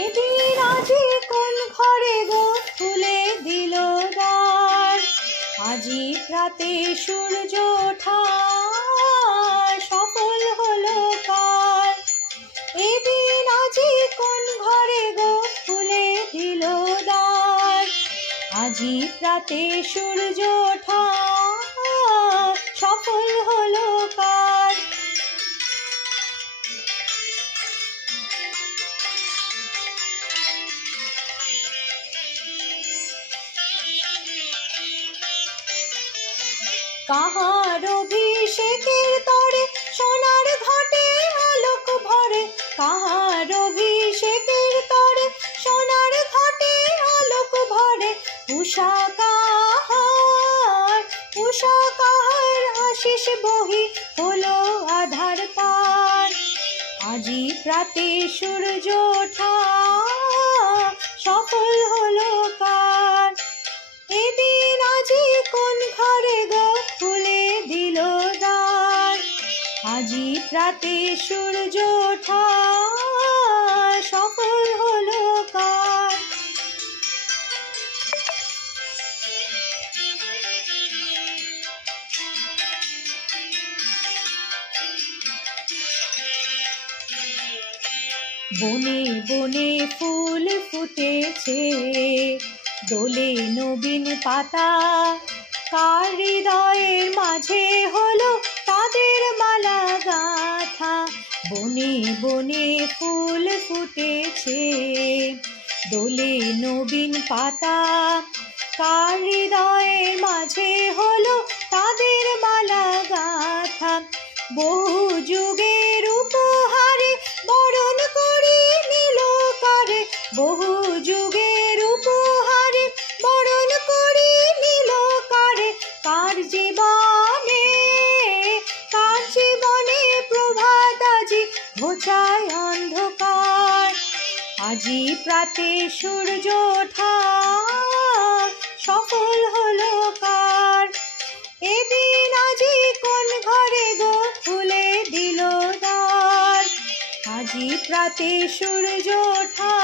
এদিন আজি কোন ঘরে গো খুলে দিল দ্বার, আজি প্রাতে সূর্য ওঠা সফল হলো কার। এদিন আজি কোন ঘরে গো খুলে দিল দ্বার, আজি প্রাতে সূর্য ওঠা সফল হলো কার। কাহার অভিষেকের তরে সোনার ঘটে আলোক ভরে, কাহার অভিষেকের তরে সোনার ঘটে আলোক ভরে। উষা কাহার আশিস বহি হলো আধার পার, আজি প্রাতে সূর্য ওঠা সফল হলো কার। এদিন আজি কোন ঘরে গো খুলে দিল দ্বার, আজি প্রাতে সূর্য ওঠা সফল হলো কার। বনে বনে ফুল ফুটেছে, দোলে নবীন পাতা, কার হৃদয়ের মাঝে হলো তাদের মালা গাঁথা। বনে বনে ফুল ফুটেছে, দোলে নবীন পাতা, কার হৃদয়ের মাঝে হলো তাদের মালা গাঁথা। বহু যুগের উপহারে বরণ করি নিল কারে, বহু যুগের উপহারে বরণ করি নিল কারে। কার জীবনে প্রভাত আজি ঘোচায় অন্ধকার, আজি প্রাতে সূর্য ওঠা সফল হলো কার। এদিন আজি কোন ঘরে গো খুলে দিল দ্বার, আজি প্রাতে সূর্য ওঠা